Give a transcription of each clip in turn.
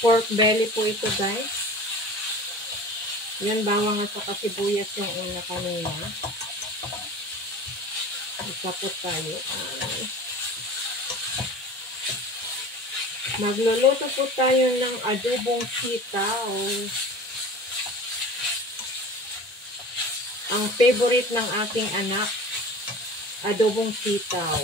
Pork belly po ito, guys. Yan, bawang at saka sibuyas yung una kanina. Isa po tayo. Magluluto po tayo ng adobong sitaw. Ang favorite ng aking anak, adobong sitaw.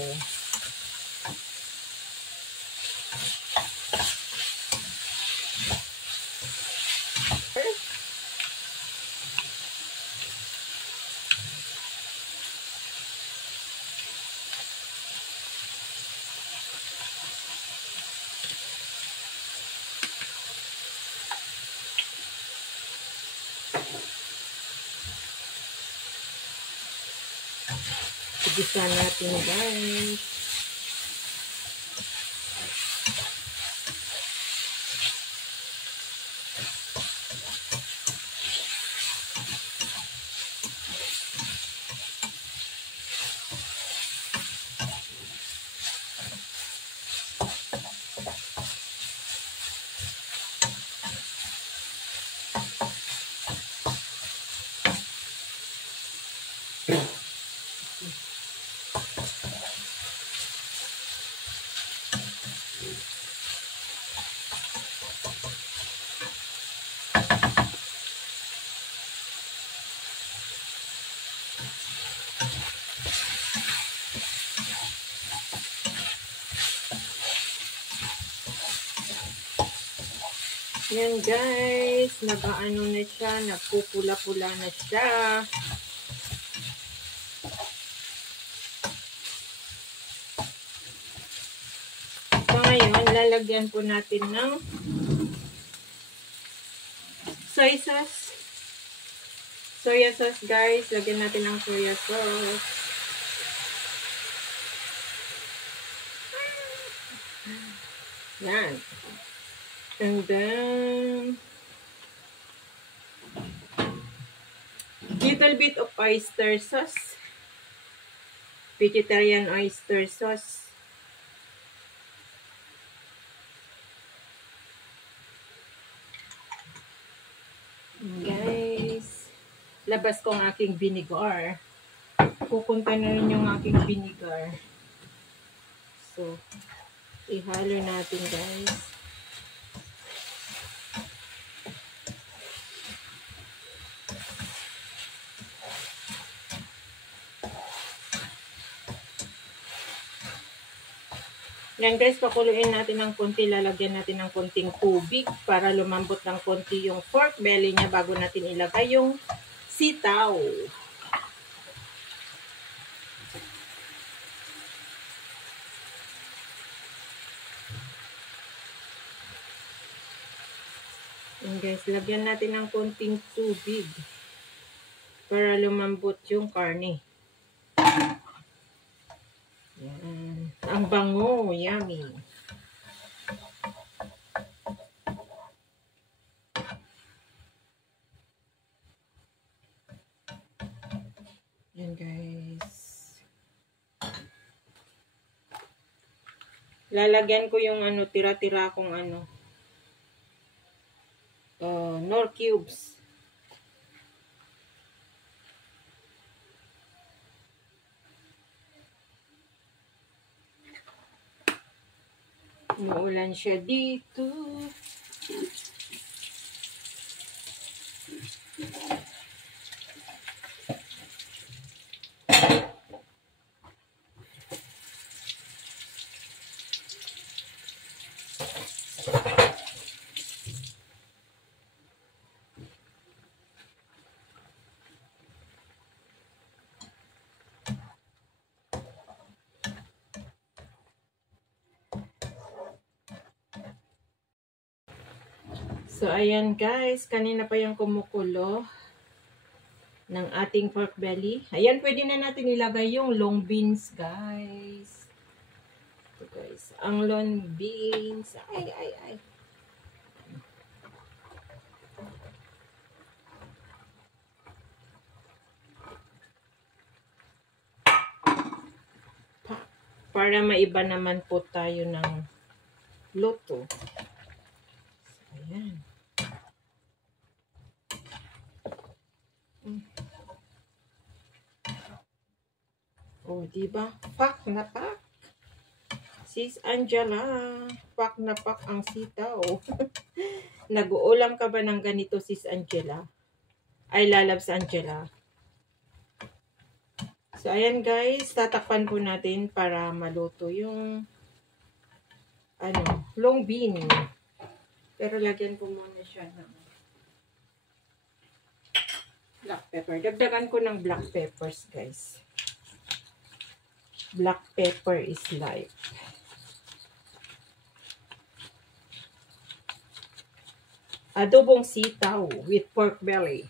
Igisa natin, guys. Yan, guys, nag-ano na siya, nagpupula-pula na siya. So ngayon, lalagyan po natin ng soy sauce. Soya sauce, guys. Lagyan natin ng soya sauce. Yan. And then, little bit of oyster sauce. Vegetarian oyster sauce. Guys, labas ko ang aking vinegar. Pupunta na rin yung aking vinegar. So, ihalo natin, guys. Yan, guys, pakuluin natin ng konti. Lalagyan natin ng konting tubig para lumambot ng konti yung pork belly niya bago natin ilagay yung sitaw. Yan, guys, lagyan natin ng konting tubig para lumambot yung karne. Yan. Ang bango, yummy. Yan, guys. Lalagyan ko yung ano, tira-tira kong ano, Knorr cubes. Umuulan siya dito. So, ayan, guys. Kanina pa yung kumukulo ng ating pork belly. Ayan, pwede na natin ilagay yung long beans, guys. Ito, guys. Ang long beans. Ay. Para maiba naman po tayo ng luto. Ayan. Oh, diba? Pak na pak. Sis Angela, pak na pak ang sitaw. Nag-uulam ka ba ng ganito, Sis Angela? Ay, lalabs Angela. So, ayan guys, tatakpan po natin para maluto yung long bean. Pero lagyan ko muna siya ng black pepper. Dagdagan ko ng black peppers, guys. Black pepper is life. Adobong sitaw with pork belly.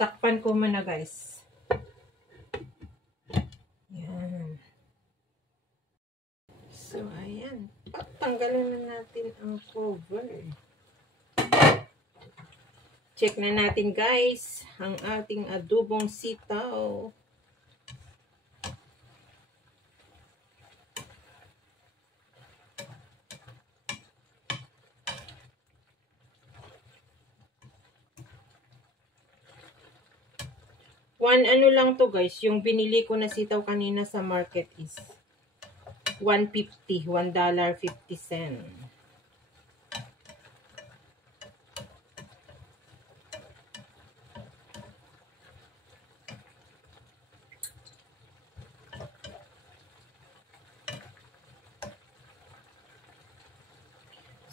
Takpan ko muna, guys. Yan. So, ayan. Tanggalin na natin ang cover. Check na natin, guys, ang ating adobong sitaw. Ano lang to, guys. Yung binili ko na sitaw kanina sa market is $1.50. $1.50.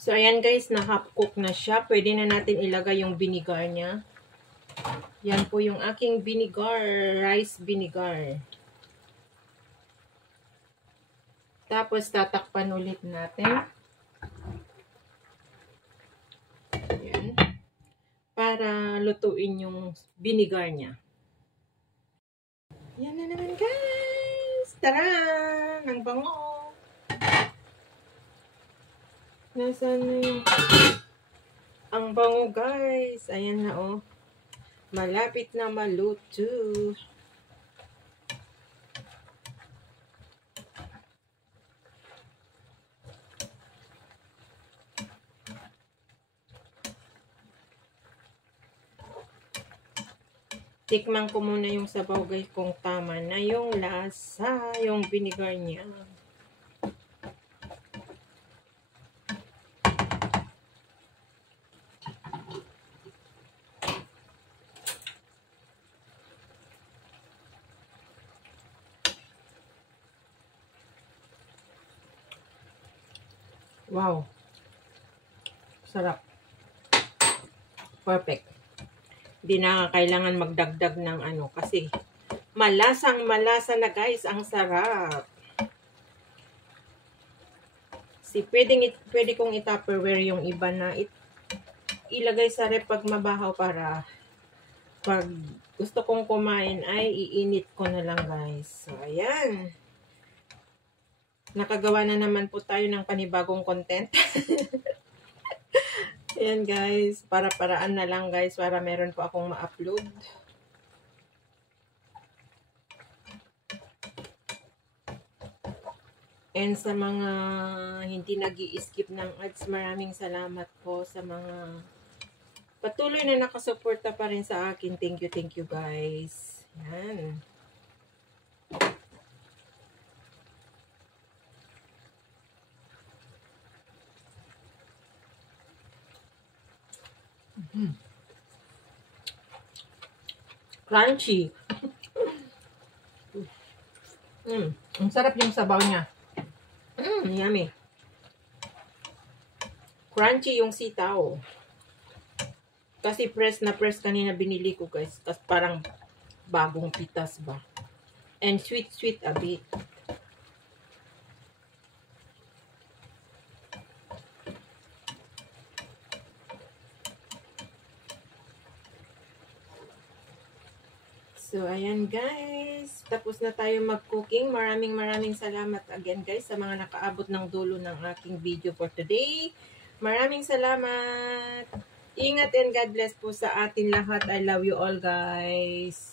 So, ayan guys, na-half cook na siya. Pwede na natin ilagay yung vinegar niya. Yan po yung aking vinegar, rice vinegar. Tapos, tatakpan ulit natin. Yan. Para lutuin yung vinegar niya. Yan na naman guys! Tara! Ang bango! Nasaan na yung ang bango guys? Ayan na oh. Malapit na maluto. Tikman ko muna yung sabaw guys kung tama na yung lasa, yung vinegar niya. Wow. Sarap. Perfect. Hindi na kailangan magdagdag ng kasi malasang malasa na guys, ang sarap. Pwede kong i-tupperware yung iba na ilagay sa rep pag mabahaw para pag gusto kong kumain ay iinit ko na lang guys. So, ayan. Nakagawa na naman po tayo ng panibagong content. Ayan guys, para-paraan na lang guys para meron po akong ma-upload. And sa mga hindi nag-i-skip ng ads, maraming salamat po sa mga patuloy na nakasuporta pa rin sa akin. Thank you guys. Yan. Crunchy. Ang sarap yung sabaw niya. Yummy. Crunchy yung sitaw. Kasi press na press kanina binili ko guys. Kasi parang bagong pitas ba. And sweet a bit. So, ayan guys. Tapos na tayo mag-cooking. Maraming salamat again guys sa mga nakaabot ng dulo ng aking video for today. Maraming salamat. Ingat and God bless po sa atin lahat. I love you all, guys.